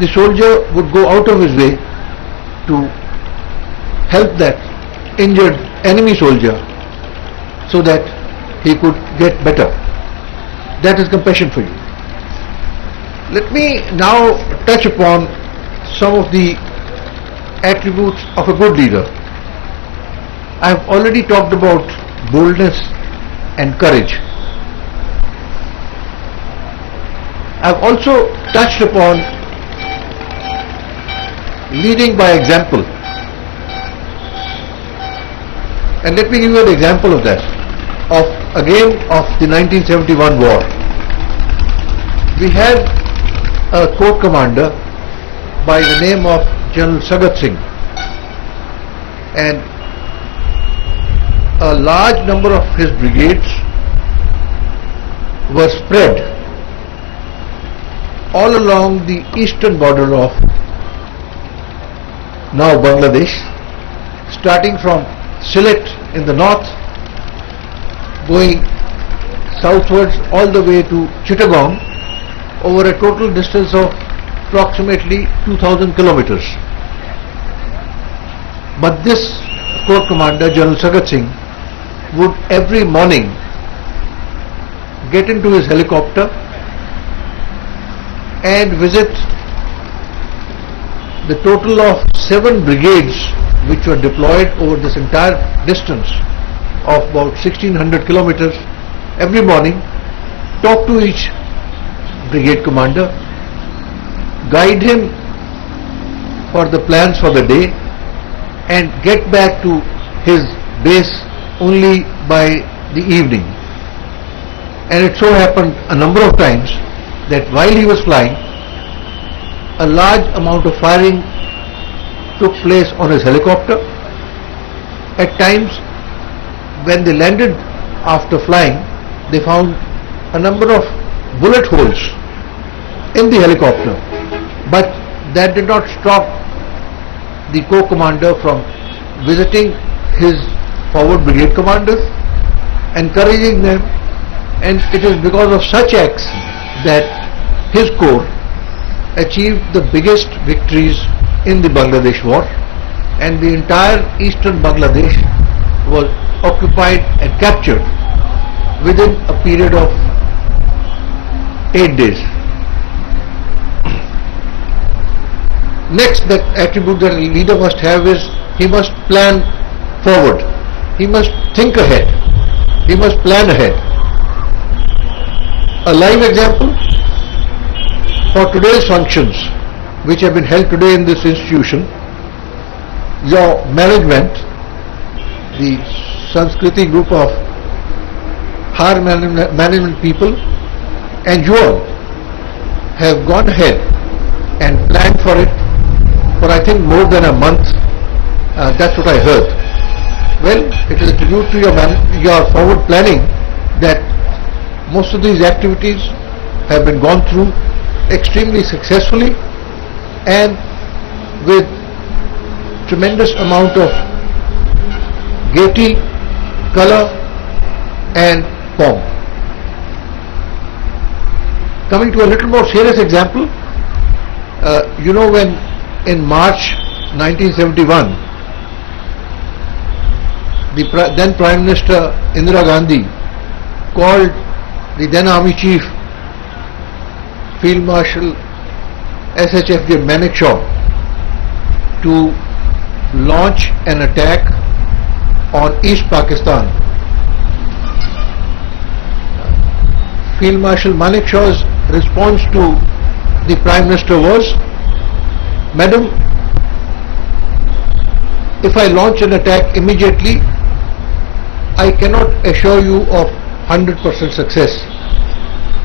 the soldier would go out of his way to help that injured enemy soldier so that he could get better. That is compassion for you. Let me now touch upon some of the attributes of a good leader. I have already talked about boldness and courage. I have also touched upon leading by example. And let me give you an example of that, again of the 1971 war. We had a corps commander by the name of General Sagat Singh, and a large number of his brigades were spread all along the eastern border of now Bangladesh, starting from Sylhet in the north, going southwards all the way to Chittagong, over a total distance of approximately 2000 kilometers. But this corps commander, General Sagat Singh, would every morning get into his helicopter and visit the total of 7 brigades which were deployed over this entire distance of about 1600 kilometers every morning, talk to each brigade commander, guide him for the plans for the day, and get back to his base only by the evening. And it so happened a number of times that while he was flying, a large amount of firing took place on his helicopter. At times, when they landed after flying, they found a number of bullet holes in the helicopter, but that did not stop the corps commander from visiting his forward brigade commanders, encouraging them, and it is because of such acts that his corps achieved the biggest victories in the Bangladesh war, and the entire eastern Bangladesh was occupied and captured within a period of 8 days. Next, the attribute that a leader must have is he must plan forward. He must think ahead. He must plan ahead. A live example for today's functions which have been held today in this institution, your management, the Sanskriti group of higher management people, and you all have gone ahead and planned for it for I think more than a month. That's what I heard. Well, it is a tribute to your forward planning that most of these activities have been gone through extremely successfully and with tremendous amount of gaiety, color and pomp. Coming to a little more serious example, you know, when in March 1971 the then Prime Minister Indira Gandhi called the then Army Chief Field Marshal SHFJ Manekshaw to launch an attack on East Pakistan. Field Marshal Manekshaw's response to the Prime Minister was, "Madam, if I launch an attack immediately, I cannot assure you of 100% success.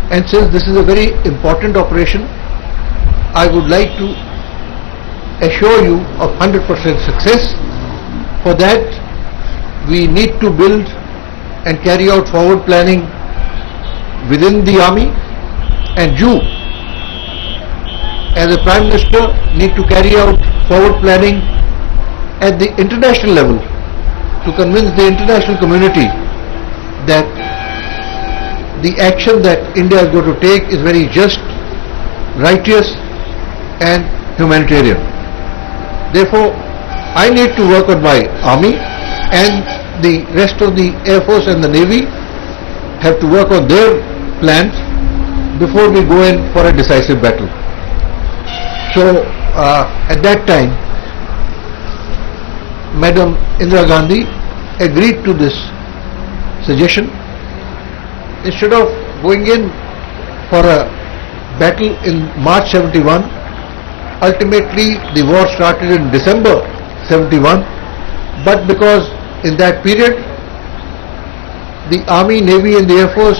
And since this is a very important operation, I would like to assure you of 100% success. For that, we need to build and carry out forward planning within the army, and you, as a Prime Minister, need to carry out forward planning at the international level to convince the international community that the action that India is going to take is very just, righteous and humanitarian. Therefore, I need to work on my army, and the rest of the Air Force and the Navy have to work on their plans before we go in for a decisive battle. So, at that time, Madam Indira Gandhi agreed to this suggestion. Instead of going in for a battle in March 71, ultimately the war started in December 71, but because in that period the Army, Navy and the Air Force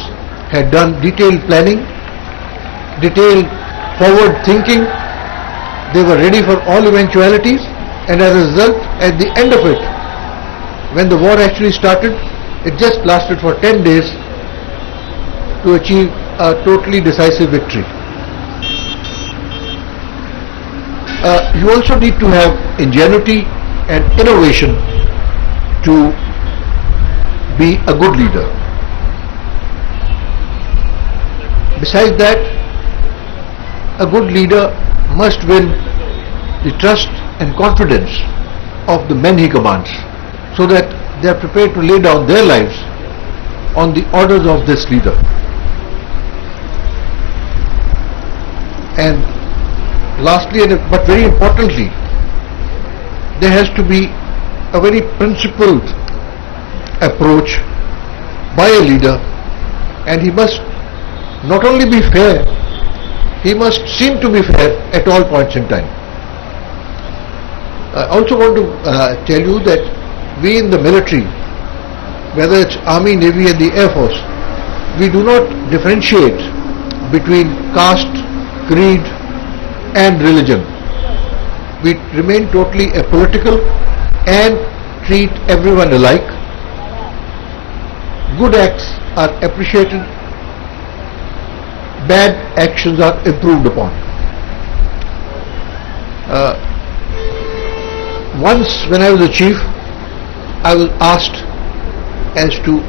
had done detailed planning, detailed forward thinking, they were ready for all eventualities, and as a result, at the end of it, when the war actually started, it just lasted for 10 days to achieve a totally decisive victory. You also need to have ingenuity and innovation to be a good leader. Besides that, a good leader must win the trust and confidence of the men he commands, so that they are prepared to lay down their lives on the orders of this leader. And lastly, but very importantly, there has to be a very principled approach by a leader, and he must not only be fair, he must seem to be fair at all points in time. I also want to tell you that we in the military, whether it's Army, Navy and the Air Force, we do not differentiate between caste, creed and religion. We remain totally apolitical and treat everyone alike. Good acts are appreciated, bad actions are improved upon. Once when I was a chief, I was asked as to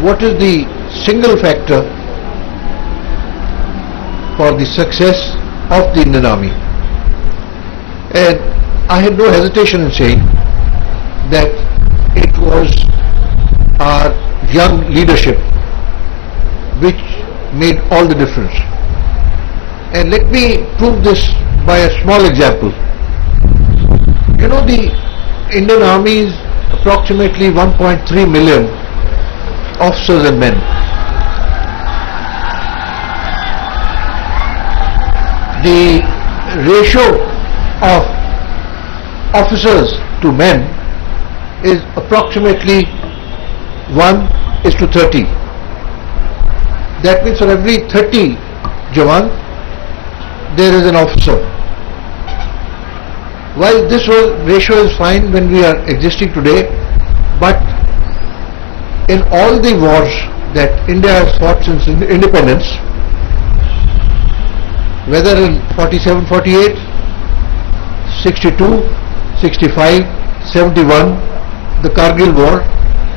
what is the single factor for the success of the Indian Army. And I had no hesitation in saying that it was our young leadership which made all the difference. And let me prove this by a small example. You know, the Indian Army is approximately 1.3 million officers and men. The ratio of officers to men is approximately 1:30. That means for every 30 Jawan, there is an officer. While this ratio is fine when we are existing today, but in all the wars that India has fought since independence, whether in 47, 48, 62, 65, 71, the Kargil war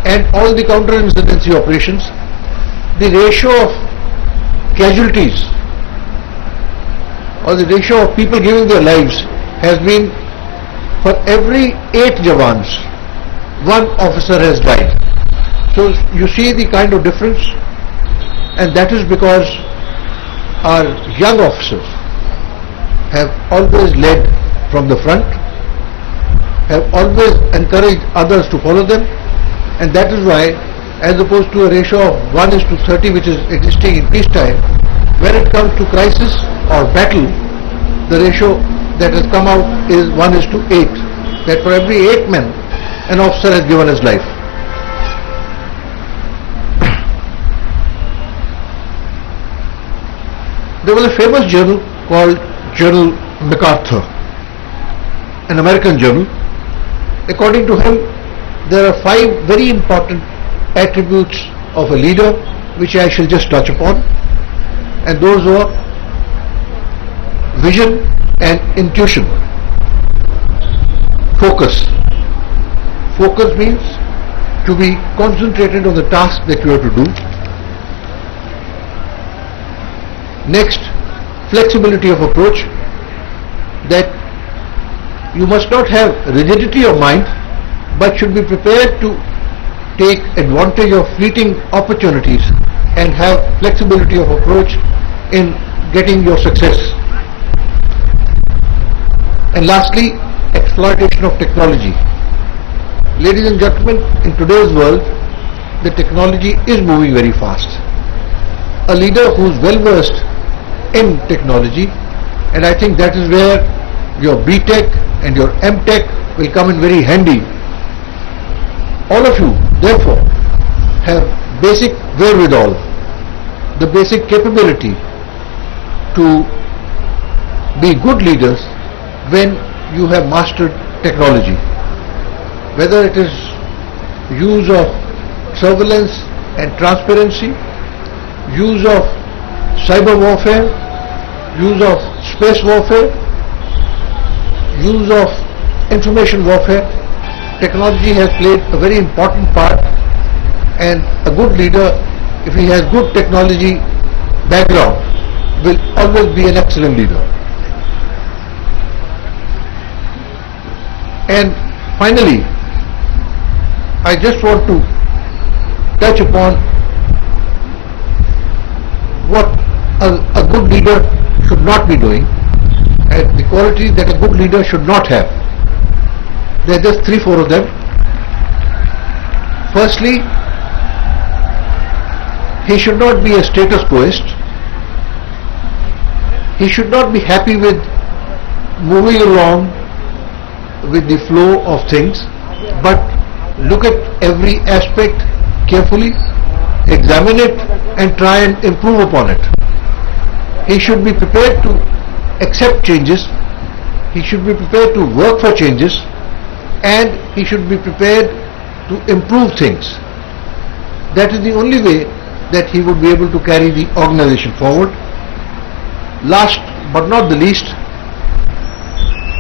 and all the counterinsurgency operations, the ratio of casualties or the ratio of people giving their lives has been, for every 8 Jawans, 1 officer has died. So you see the kind of difference, and that is because our young officers have always led from the front, have always encouraged others to follow them, and that is why, as opposed to a ratio of 1:30 which is existing in peacetime, when it comes to crisis or battle, the ratio that has come out is 1:8, that for every 8 men, an officer has given his life. There was a famous journal called Journal MacArthur, an American journal. According to him, there are 5 very important attributes of a leader which I shall just touch upon, and those were vision and intuition. Focus. Focus means to be concentrated on the task that you have to do. Next, flexibility of approach. that you must not have rigidity of mind, but should be prepared to take advantage of fleeting opportunities and have flexibility of approach in getting your success. And lastly, exploitation of technology. Ladies and gentlemen, in today's world, the technology is moving very fast. A leader who is well versed in technology, and I think that is where your BTech and your MTech will come in very handy. All of you, therefore, have basic wherewithal, the basic capability to be good leaders when you have mastered technology. Whether it is use of surveillance and transparency, use of cyber warfare, use of space warfare, use of information warfare, technology has played a very important part, and a good leader, if he has good technology background, will always be an excellent leader. And finally, I just want to touch upon what a good leader should not be doing, and the qualities that a good leader should not have. There are just 3-4 of them. Firstly, he should not be a status quoist. He should not be happy with moving along with the flow of things, but look at every aspect carefully, examine it and try and improve upon it. He should be prepared to accept changes, he should be prepared to work for changes, and he should be prepared to improve things. That is the only way that he would be able to carry the organization forward. Last but not the least,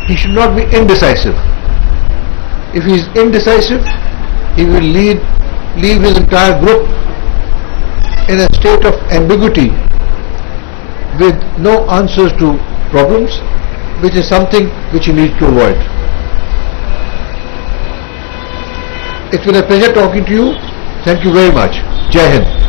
he should not be indecisive. If he is indecisive, he will leave his entire group in a state of ambiguity with no answers to problems, which is something which he needs to avoid. It's been a pleasure talking to you. Thank you very much. Jai Hind.